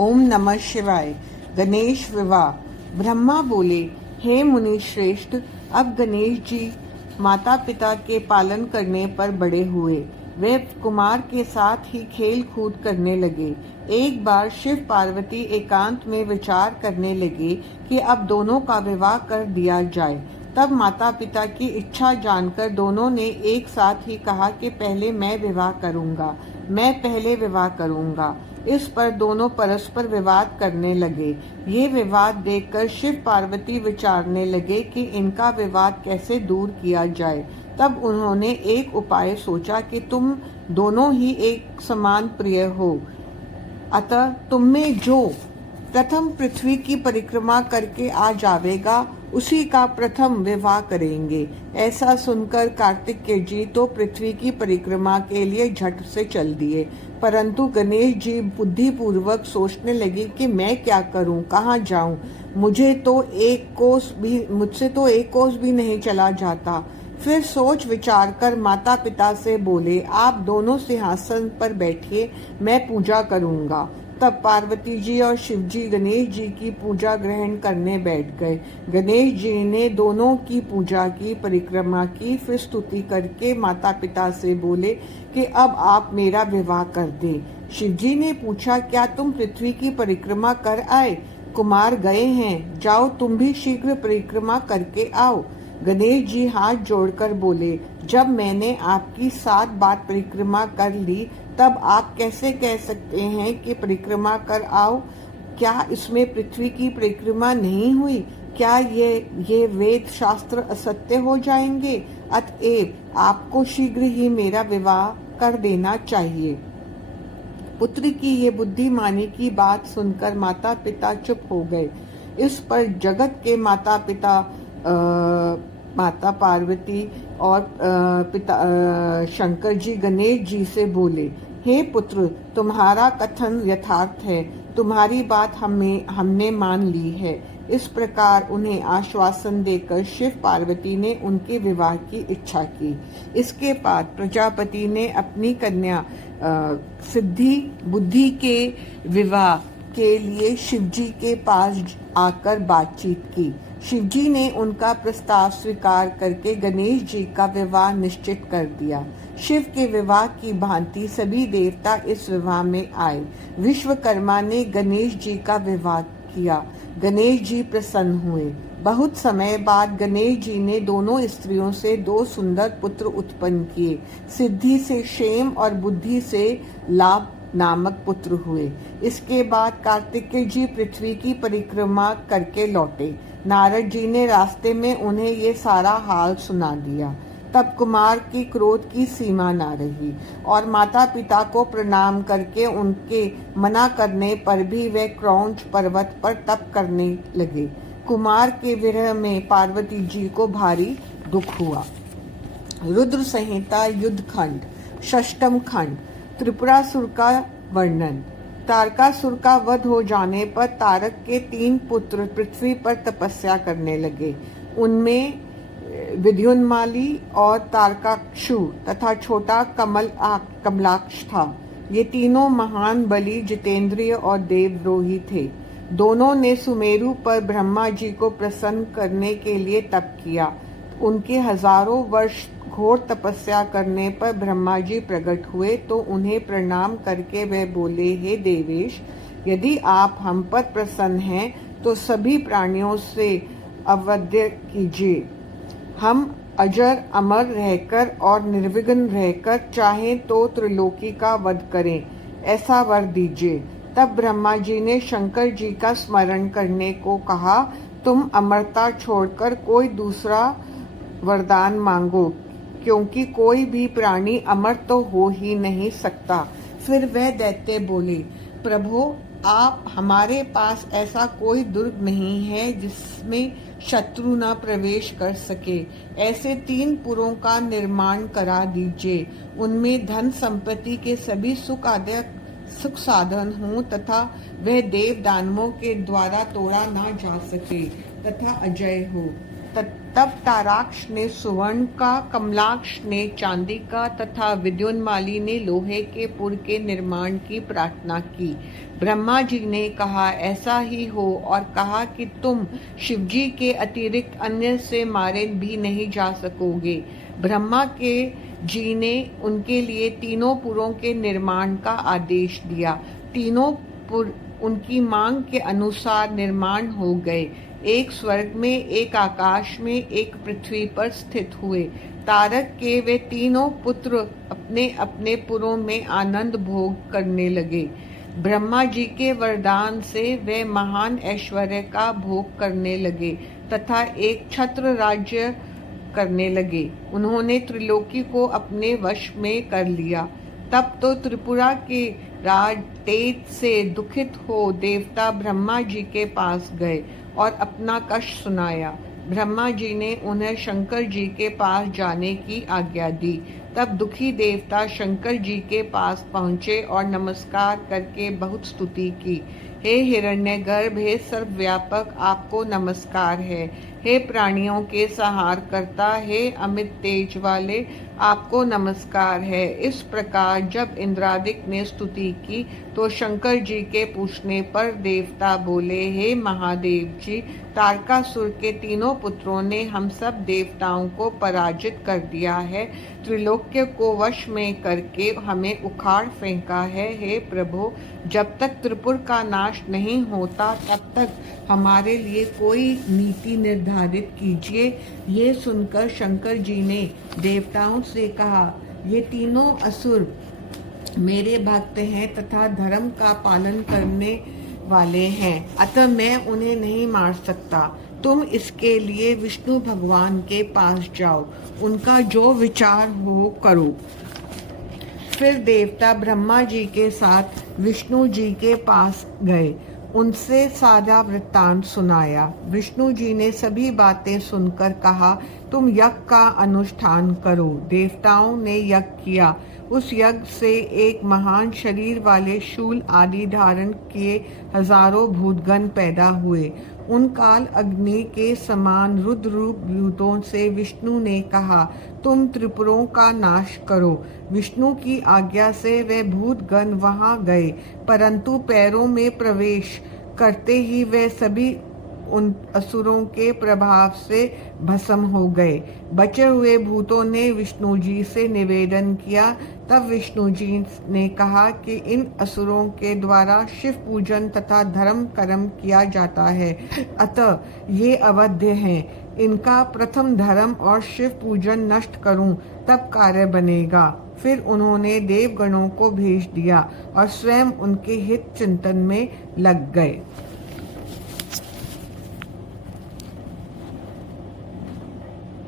ओम नमः शिवाय। गणेश विवाह। ब्रह्मा बोले, हे मुनि श्रेष्ठ, अब गणेश जी माता पिता के पालन करने पर बड़े हुए। वे कुमार के साथ ही खेल कूद करने लगे। एक बार शिव पार्वती एकांत में विचार करने लगे कि अब दोनों का विवाह कर दिया जाए। तब माता पिता की इच्छा जानकर दोनों ने एक साथ ही कहा कि पहले मैं पहले विवाह करूंगा। इस पर दोनों परस्पर विवाद करने लगे। ये विवाद देखकर शिव पार्वती विचारने लगे कि इनका विवाद कैसे दूर किया जाए। तब उन्होंने एक उपाय सोचा कि तुम दोनों ही एक समान प्रिय हो, अतः तुममें जो प्रथम पृथ्वी की परिक्रमा करके आ जावेगा उसी का प्रथम विवाह करेंगे। ऐसा सुनकर कार्तिकेय जी तो पृथ्वी की परिक्रमा के लिए झट से चल दिए, परंतु गणेश जी बुद्धिपूर्वक सोचने लगे कि मैं क्या करूं, कहाँ जाऊं, मुझसे तो एक कोस भी नहीं चला जाता। फिर सोच विचार कर माता पिता से बोले, आप दोनों सिंहासन पर बैठिए, मैं पूजा करूंगा। तब पार्वती जी और शिव जी गणेश जी की पूजा ग्रहण करने बैठ गए। गणेश जी ने दोनों की पूजा की, परिक्रमा की, फिर स्तुति करके माता पिता से बोले कि अब आप मेरा विवाह कर दें। शिव जी ने पूछा, क्या तुम पृथ्वी की परिक्रमा कर आए? कुमार गए हैं, जाओ तुम भी शीघ्र परिक्रमा करके आओ। गणेश जी हाथ जोड़कर बोले, जब मैंने आपकी 7 बार परिक्रमा कर ली, तब आप कैसे कह सकते हैं कि परिक्रमा कर आओ? क्या इसमें पृथ्वी की परिक्रमा नहीं हुई? क्या ये वेद शास्त्र असत्य हो जाएंगे? अतएव आपको शीघ्र ही मेरा विवाह कर देना चाहिए। पुत्र की ये बुद्धिमानी की बात सुनकर माता पिता चुप हो गए। इस पर जगत के माता पार्वती और पिता शंकर जी गणेश जी से बोले, हे पुत्र, तुम्हारा कथन यथार्थ है, तुम्हारी बात हमने मान ली है। इस प्रकार उन्हें आश्वासन देकर शिव पार्वती ने उनके विवाह की इच्छा की। इसके बाद प्रजापति ने अपनी कन्या सिद्धि बुद्धि के विवाह के लिए शिवजी के पास आकर बातचीत की। शिवजी ने उनका प्रस्ताव स्वीकार करके गणेश जी का विवाह निश्चित कर दिया। शिव के विवाह की भांति सभी देवता इस विवाह में आए। विश्वकर्मा ने गणेश जी का विवाह किया। गणेश जी प्रसन्न हुए। बहुत समय बाद गणेश जी ने दोनों स्त्रियों से 2 सुंदर पुत्र उत्पन्न किए। सिद्धि से क्षेम और बुद्धि से लाभ नामक पुत्र हुए। इसके बाद कार्तिकेय जी पृथ्वी की परिक्रमा करके लौटे। नारद जी ने रास्ते में उन्हें ये सारा हाल सुना दिया। तब कुमार की क्रोध की सीमा न रही और माता पिता को प्रणाम करके उनके मना करने पर भी वे क्रौंच पर्वत पर तप करने लगे। कुमार के विरह में पार्वती जी को भारी दुख हुआ। रुद्र संहिता युद्ध खंड, षष्ठम खंड। त्रिपुरासुर का वर्णन। तारकासुर का वध हो जाने पर तारक के 3 पुत्र पृथ्वी पर तपस्या करने लगे। उनमें विद्युन्माली और तारकाक्षु तथा छोटा कमलाक्ष था। ये तीनों महान बली, जितेंद्रिय और देवद्रोही थे। दोनों ने सुमेरु पर ब्रह्मा जी को प्रसन्न करने के लिए तप किया। उनके हजारों वर्ष घोर तपस्या करने पर ब्रह्मा जी प्रकट हुए तो उन्हें प्रणाम करके वे बोले, हे देवेश, यदि आप हम पर प्रसन्न हैं तो सभी प्राणियों से अवध्य कीजिए। हम अजर अमर रहकर और निर्विघ्न रहकर चाहें तो त्रिलोकी का वध करें, ऐसा वर दीजिए। तब ब्रह्मा जी ने शंकर जी का स्मरण करने को कहा, तुम अमरता छोड़कर कोई दूसरा वरदान मांगो, क्योंकि कोई भी प्राणी अमर तो हो ही नहीं सकता। फिर वह दैत्य बोले, प्रभो, आप हमारे पास ऐसा कोई दुर्ग नहीं है जिसमें शत्रु न प्रवेश कर सके। ऐसे 3 पुरों का निर्माण करा दीजिए। उनमें धन संपत्ति के सभी सुख साधन हों तथा वह देव दानवों के द्वारा तोड़ा ना जा सके तथा अजय हो। तब ताराक्ष ने सुवर्ण का, कमलाक्ष ने चांदी का तथा विद्युन्माली ने लोहे के पुर के निर्माण की प्रार्थना की। ब्रह्मा जी ने कहा, ऐसा ही हो, और कहा कि तुम शिवजी के अतिरिक्त अन्य से मारे भी नहीं जा सकोगे। ब्रह्मा के जी ने उनके लिए तीनों पुरों के निर्माण का आदेश दिया। तीनों पुर उनकी मांग के अनुसार निर्माण हो गए। एक स्वर्ग में, एक आकाश में, एक पृथ्वी पर स्थित हुए। तारक के वे तीनों पुत्र अपने अपने पुरों में आनंद भोग करने लगे। ब्रह्मा जी के वरदान से वे महान ऐश्वर्य का भोग करने लगे तथा एक छत्र राज्य करने लगे। उन्होंने त्रिलोकी को अपने वश में कर लिया। तब तो त्रिपुरा के राज तेज से दुखित हो देवता ब्रह्मा जी के पास गए और अपना कष्ट सुनाया। ब्रह्मा जी ने उन्हें शंकर जी के पास जाने की आज्ञा दी। तब दुखी देवता शंकर जी के पास पहुँचे और नमस्कार करके बहुत स्तुति की। हे हिरण्यगर्भ, हे सर्वव्यापक, आपको नमस्कार है। हे प्राणियों के संहार करता, हे अमित तेज वाले, आपको नमस्कार है। इस प्रकार जब इंद्रादिक ने स्तुति की तो शंकर जी के पूछने पर देवता बोले, हे महादेव जी, तारकासुर के तीनों पुत्रों ने हम सब देवताओं को पराजित कर दिया है, त्रिलोक्य को वश में करके हमें उखाड़ फेंका है। हे प्रभु, जब तक त्रिपुर का नाश नहीं होता तब तक हमारे लिए कोई नीति निर्धारित कीजिए। ये सुनकर शंकर जी ने देवताओं से कहा, ये तीनों असुर मेरे भक्त हैं तथा धर्म का पालन करने वाले हैं, अतः मैं उन्हें नहीं मार सकता। तुम इसके लिए विष्णु भगवान के पास जाओ, उनका जो विचार हो करो। फिर देवता ब्रह्मा जी के साथ विष्णु जी के पास गए, उनसे सारा वृत्तांत सुनाया। विष्णु जी ने सभी बातें सुनकर कहा, तुम यज्ञ का अनुष्ठान करो। देवताओं ने यज्ञ किया। उस यज्ञ से एक महान शरीर वाले शूल आदि धारण किए हजारों भूतगण पैदा हुए। उन काल अग्नि के समान रुद्र रूप भूतों से विष्णु ने कहा, तुम त्रिपुरों का नाश करो। विष्णु की आज्ञा से वे भूतगण वहां गए, परंतु पैरों में प्रवेश करते ही वे सभी उन असुरों के प्रभाव से भस्म हो गए। बचे हुए भूतों ने विष्णु जी से निवेदन किया। तब विष्णु जी ने कहा कि इन असुरों के द्वारा शिव पूजन तथा धर्म कर्म किया जाता है, अतः ये अवध्य हैं। इनका प्रथम धर्म और शिव पूजन नष्ट करूं तब कार्य बनेगा। फिर उन्होंने देवगणों को भेज दिया और स्वयं उनके हित चिंतन में लग गए।